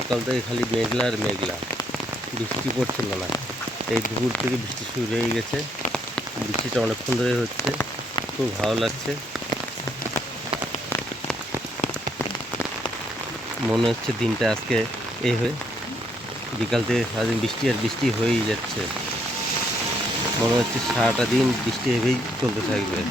সকাল থেকে খালি মেঘলা আর মেঘলা, বৃষ্টি পড়ছিল না। এই দুপুর থেকে বৃষ্টি শুরু হয়ে গেছে। বৃষ্টিটা অনেকক্ষণ ধরে হচ্ছে, খুব ভালো লাগছে। মনে হচ্ছে দিনটা আজকে এই হয়ে বিকাল থেকে সারাদিন বৃষ্টি আর বৃষ্টি হয়েই যাচ্ছে। মনে হচ্ছে সারাটা দিন বৃষ্টি এভাবেই চলতে থাকবে।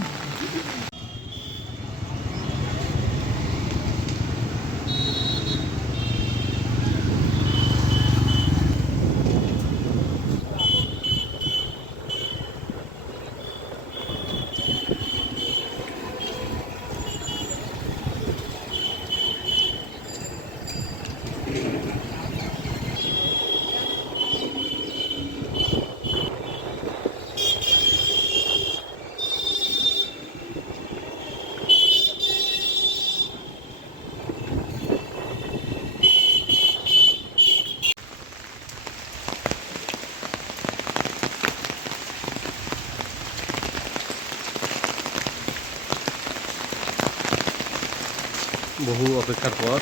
বহু অপেক্ষার পর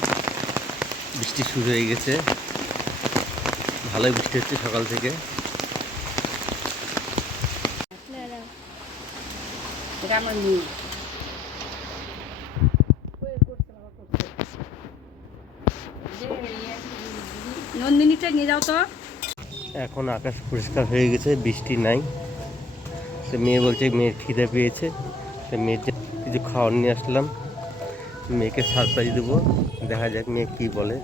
বৃষ্টি শুরু হয়ে গেছে। ভালোই বৃষ্টি হচ্ছে সকাল থেকে। নন্দিনীটা নিয়ে যাও তো। এখন আকাশ পরিষ্কার হয়ে গেছে, বৃষ্টি নাই। তো মেয়ে বলছে মেয়ের খিদে পেয়েছে, তো মেয়ের কিছু খাওয়ার নিয়ে আসলাম। মেয়েকে সারপ্রাইজ দেবো, দেখা যাক মেয়ে কী বলে।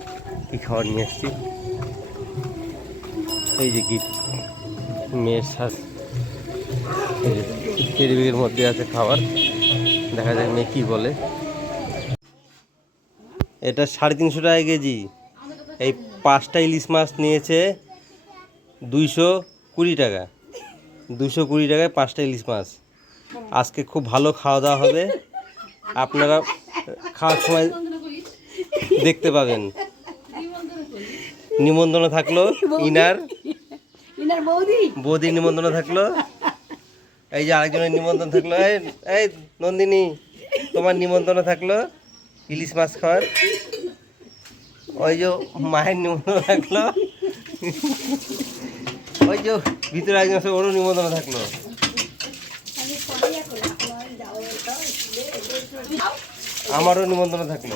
কী খাওয়ার নিয়ে আসছি, এই যে গিফট মেয়ের ক্যারি ব্যাগের মধ্যে আছে খাবার। দেখা যাক মেয়ে কী বলে। এটা 350 টাকা কেজি। এই 5টা ইলিশ মাছ নিয়েছে 220 টাকা। 220 টাকায় 5টা ইলিশ মাছ। আজকে খুব ভালো খাওয়া দাওয়া হবে, আপনারা খাওয়ার সময় দেখতে পাবেন। নিমন্ত্রণ থাকলো ইনার বৌদির নিমন্ত্রণ থাকলো। এই যে আরেকজনের নিমন্ত্রণ থাকলো, এই নন্দিনী তোমার নিমন্ত্রণ থাকলো ইলিশ মাছ খাওয়ার। ওই যে মায়ের নিমন্ত্রণ থাকলো, ওই যে ভিতরে একজন আছে ওরও নিমন্ত্রণ থাকলো। আমারও নিমন্ত্রণ থাকলো।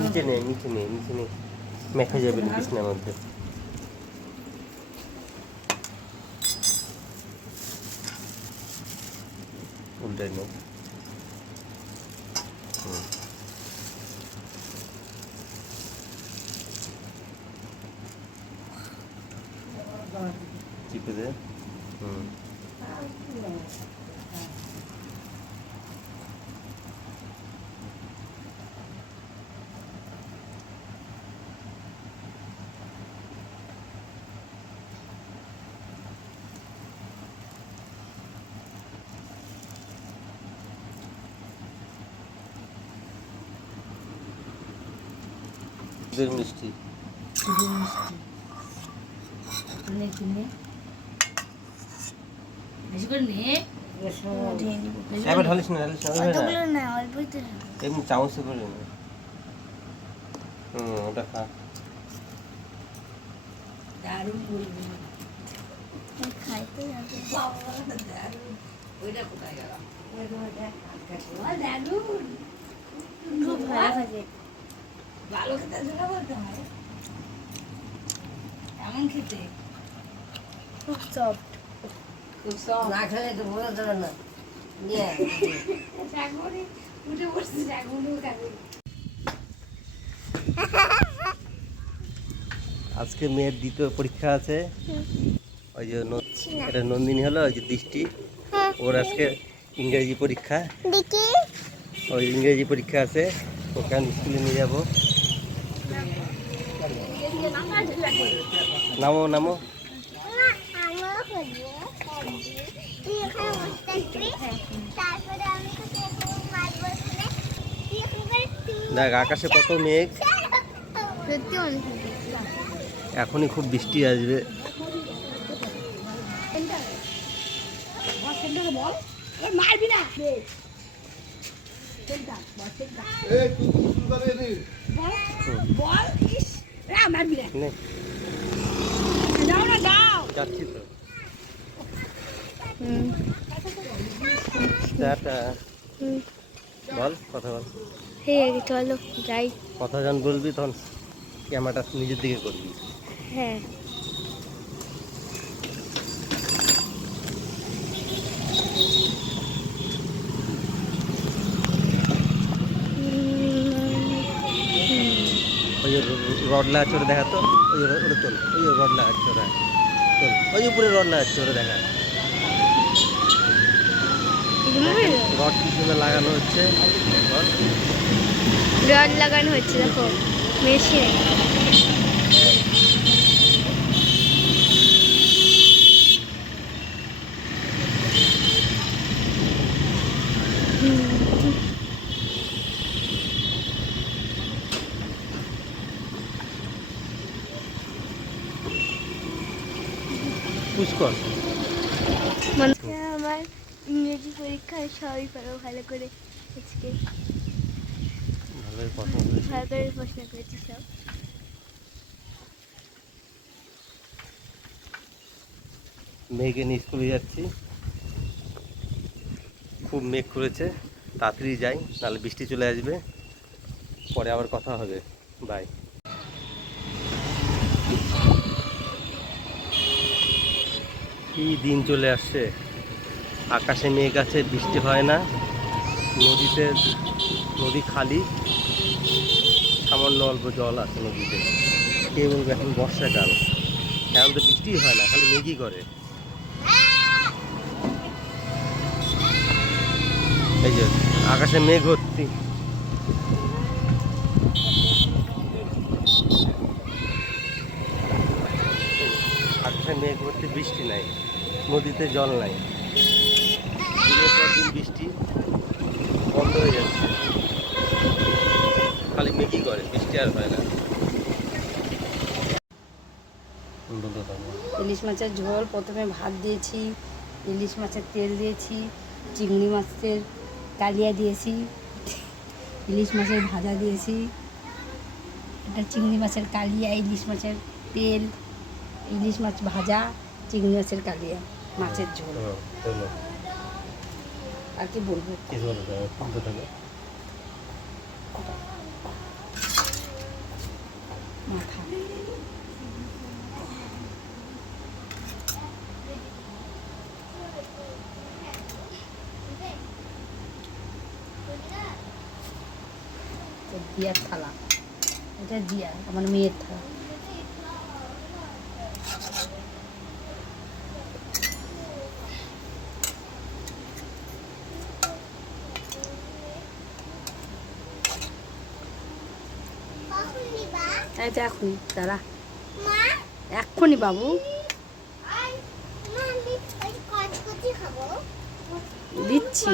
নিচে নেই, নিচে নেই, নিচে নেই, মেখে যাবে বিছনার মধ্যে। উল্টে নেই। চিপে দে। মিষ্টি এমনি চামচে করে নে। ওটা খা। ভালো খেতে বলতে হয়, এমন খেতে খুব সফট, খুব সফট। না খেলে তো বোঝা যাবে না। উঠে বসছে খাবে। আজকে মেয়ের দ্বিতীয় পরীক্ষা আছে। ওই যে এটা নন্দিনী হলো, ওই যে দৃষ্টি, ওর আজকে ইংরেজি পরীক্ষা। ওই ইংরেজি পরীক্ষা আছে, ওকে আমি স্কুলে নিয়ে যাবো। নামো নামো। দেখ আকাশে কত মেঘ, এখনই খুব বৃষ্টি আসবে। নে, যাচ্ছি তো। টাটা। বল, কথা বল। চলো যাই। কথা যখন বলবি তখন ক্যামেরাটা নিজের দিকে করবি। হ্যাঁ। ওই যে রড লাগাচ্ছে ওটা দেখা তো, ওই যে ওটা তোল, ওই যে রড লাগাচ্ছে ওরা তোল, ওই যে উপরে রড লাগাচ্ছে ওটা দেখা। রড কি সুন্দর লাগানো হচ্ছে, বল। রড লাগানো হচ্ছে, দেখো মেশিনে। পুষ্কর আমার ইংরেজি পরীক্ষায় সবই পারো ভালো করে। আজকে ভালোই কথা বলেছি। ভালো করে প্রশ্ন করেছি সব। মেয়েকে নিয়ে স্কুলে যাচ্ছি, খুব মেঘ করেছে, তাড়াতাড়ি যাই নাহলে বৃষ্টি চলে আসবে, পরে আবার কথা হবে। বাই। কি দিন চলে আসছে, আকাশে মেঘ আছে, বৃষ্টি হয় না, নদী খালি, সামান্য অল্প জল আছে নদীতে। কে বলবে এখন বর্ষাকাল, এখন তো বৃষ্টি হয় না, খালি মেঘই করে। এই যে আকাশে মেঘ ভর্তি, আকাশে মেঘ ভর্তি, বৃষ্টি নাই, নদীতে জল নাই, দিনের পর দিন বৃষ্টি বন্ধ হয়ে যাচ্ছে, খালি মেঘই করে, বৃষ্টি আর হয় না। ইলিশ মাছের ঝোল প্রথমে ভাত দিয়েছি, ইলিশ মাছের তেল দিয়েছি, চিংড়ি মাছের কালিয়া দিয়েছি, ইলিশ মাছের ভাজা দিয়েছি, এটা চিংড়ি মাছের কালিয়া, ইলিশ মাছের তেল, ইলিশ মাছ ভাজা, চিংড়ি মাছের কালিয়া, মাছের ঝোল। আর কি বলবো, মাথা জিয়ার থালা, এটা জিয়া আমার মেয়ের থালা। এই তো এখনই, দাঁড়া এক্ষুনি বাবু দিচ্ছি।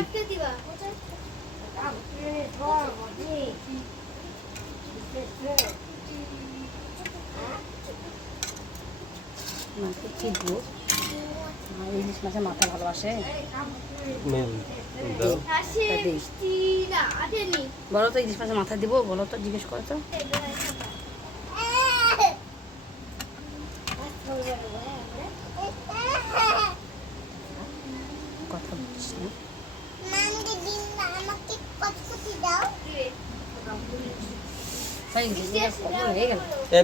ইলিশ মাছের মাথা ভালোবাসে, বলো তো ইলিশ মাছের মাথা দিব, বলো তো, জিজ্ঞেস করো তো। কথা বলছিস না,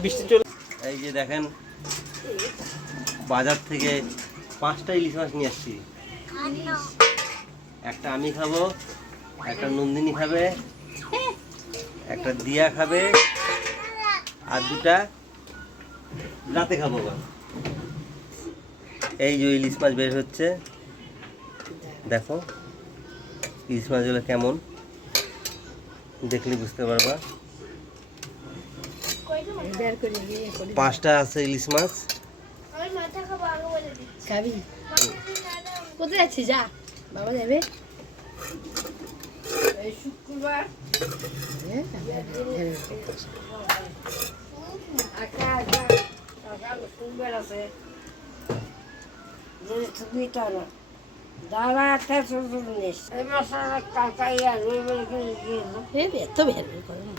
বৃষ্টি চলে। এই যে দেখেন বাজার থেকে 5টা ইলিশ মাছ নিয়ে আসছি, একটা আমি খাবো, একটা নন্দিনী খাবে, একটা দিয়া খাবে, আর 2টা রাতে খাবো। এই যে ইলিশ মাছ বের হচ্ছে, দেখো ইলিশ মাছগুলো কেমন, দেখলে বুঝতে পারবা। 5টা আছে ইলিশ মাছ। খাবি? কোথায় যাচ্ছি, যা বাবা যাবে শুক্রবার। সোমবার আছে, দাঁড়া একটা ছোট ছোট জিনিস এই মশলা কালকাই আর ওই বলে এত ভেরভের করে না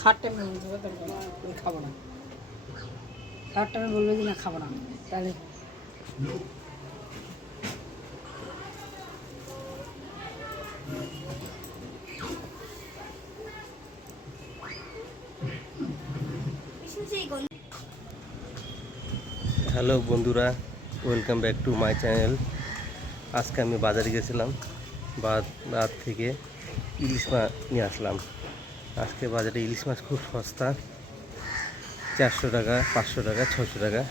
খাটটা আমি খাবো না খাটটা আমি বলবো যে না খাবো না তাহলে হ্যালো বন্ধুরা, welcome back to my channel. আজকে আমি বাজারে গেছিলাম, বাজার থেকে ইলিশ মাছ নিয়ে আসলাম। আজকে বাজারে ইলিশ মাছ খুব সস্তা, 400 টাকা, 500 টাকা, 600 টাকা।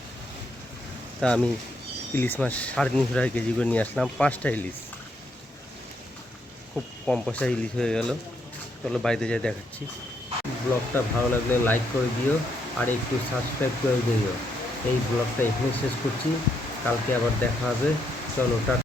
তা আমি ইলিশ মাছ 350 টাকা কেজি করে নিয়ে আসলাম, 5টা ইলিশ। খুব কম পয়সায় ইলিশ হয়ে গেল। চলো বাড়িতে যাই দেখাচ্ছি। ব্লগটা ভালো লাগলে লাইক করে দিও আর একটু সাবস্ক্রাইব করে দিও। এই ব্লগটা এখানে শেষ করছি, কালকে আবার দেখা হবে। চলো টাটা।